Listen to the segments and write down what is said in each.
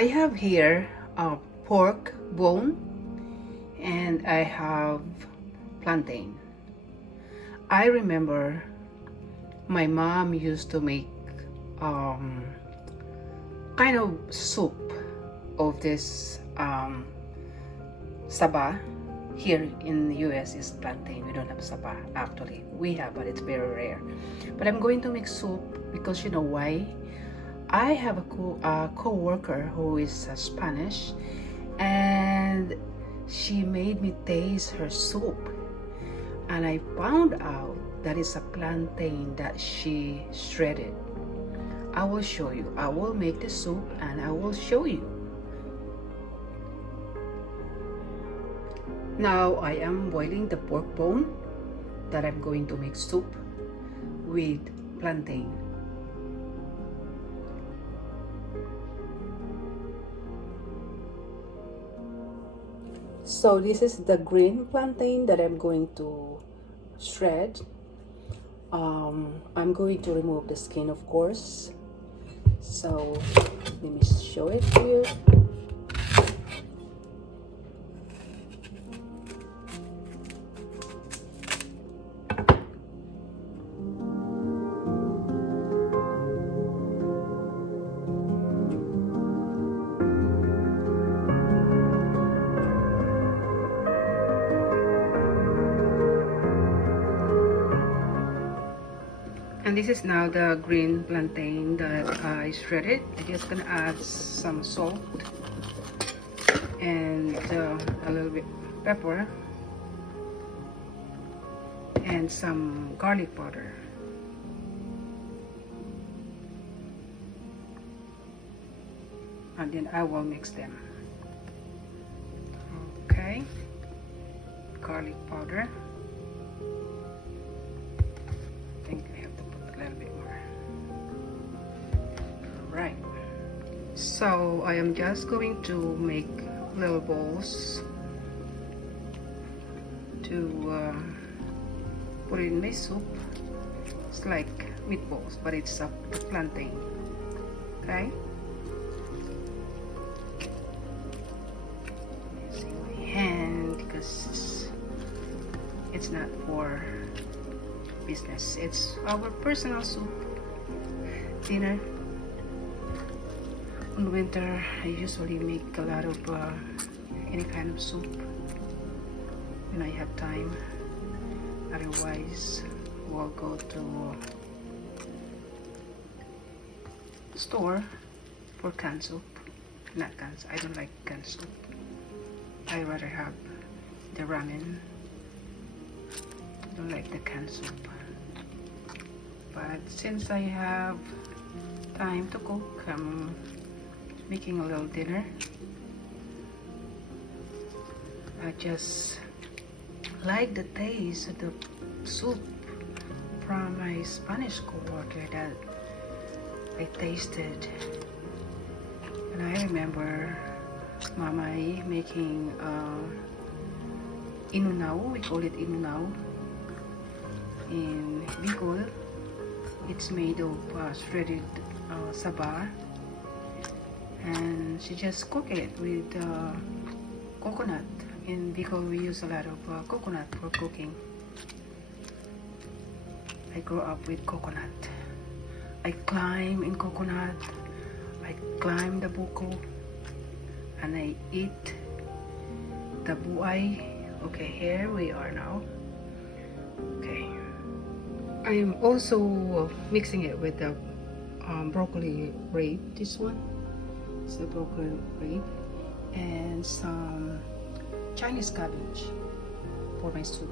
I have here a pork bone and I have plantain. I remember my mom used to make um, kind of soup of this saba. Here in the US is plantain. We don't have saba actually. We have, but it's very rare. But I'm going to make soup because you know why? I have a co-worker who is Spanish, and she made me taste her soup, and I found out that it's a plantain that she shredded. I will show you. I will make the soup and I will show you. Now I am boiling the pork bone that I'm going to make soup with plantain. So this is the green plantain that I'm going to shred. I'm going to remove the skin, of course. So let me show it to you. And this is now the green plantain that I shredded. I'm just gonna add some salt and a little bit pepper and some garlic powder. And then I will mix them. Okay, garlic powder. I think I have to put a little bit more. Right. So I am just going to make little balls to put it in my soup. It's like meatballs, but it's a plantain. Okay. Using my hand because it's not for business. It's our personal soup dinner. In winter, I usually make a lot of any kind of soup when I have time. Otherwise, we'll go to store for canned soup. Not canned. I don't like canned soup. I rather have the ramen. I don't like the canned soup. But since I have time to cook, I'm making a little dinner. I just like the taste of the soup from my Spanish co-worker that I tasted. And I remember Mama making inunaw. We call it inunaw in Bicol. It's made of shredded saba, and she just cook it with coconut. In Bicol we use a lot of coconut for cooking. I grew up with coconut. I climb in coconut. I climb the buko, and I eat the buay. Okay, here we are now. Okay. I am also mixing it with the broccoli rabe. This one is the broccoli rabe, and some Chinese cabbage for my soup.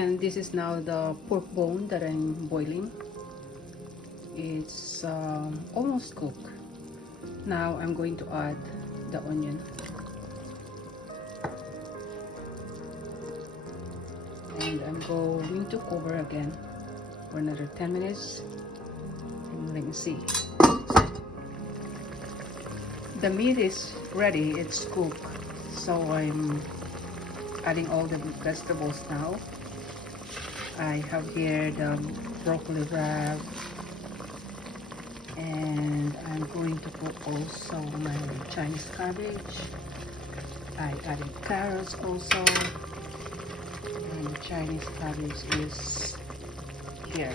And this is now the pork bone that I'm boiling. It's almost cooked. Now I'm going to add the onion. And I'm going to cover again for another 10 minutes. And let me see. The meat is ready, it's cooked. So I'm adding all the vegetables now. I have here the broccoli wrap, and I'm going to put also my Chinese cabbage. I added carrots also, and Chinese cabbage is here.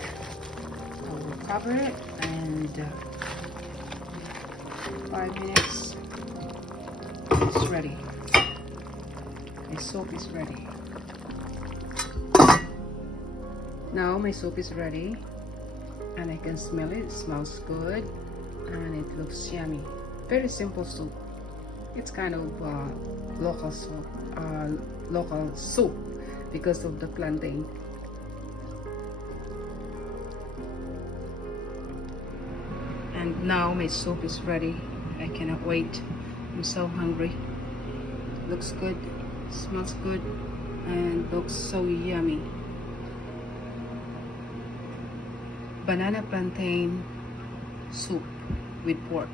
I will cover it, and 5 minutes, it's ready. My soup is ready. Now my soup is ready, and I can smell it. It smells good, and it looks yummy. Very simple soup. It's kind of local soup because of the plantain. And now my soup is ready. I cannot wait. I'm so hungry. Looks good, smells good, and looks so yummy. Banana plantain soup with pork.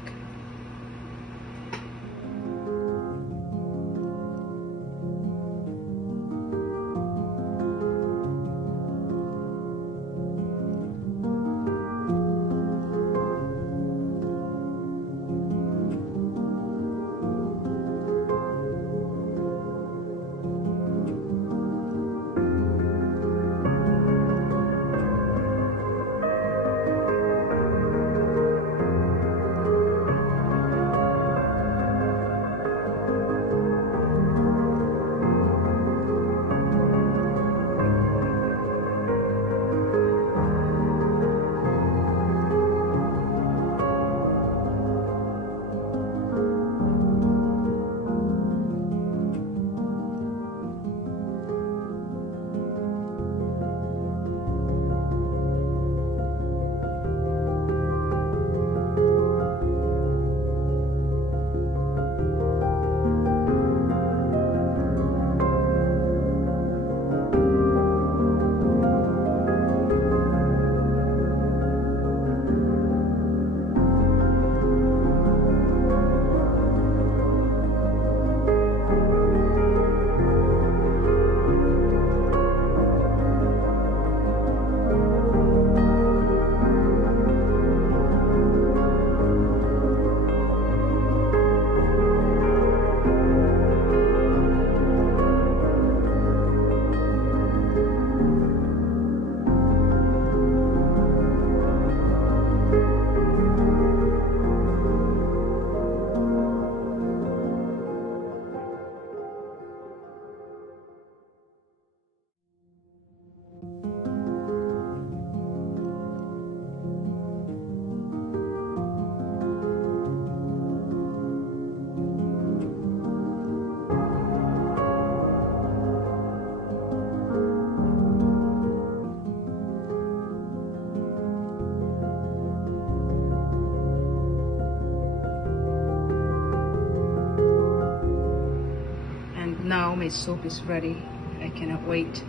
Now my soup is ready. I cannot wait.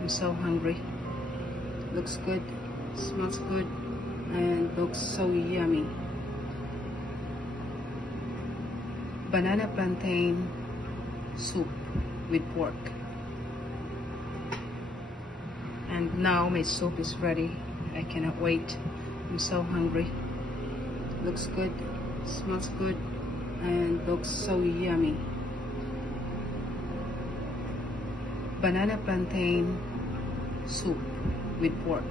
I'm so hungry. Looks good, smells good, and looks so yummy. Banana plantain soup with pork. And now my soup is ready. I cannot wait. I'm so hungry. Looks good, smells good, and looks so yummy. Banana plantain soup with pork.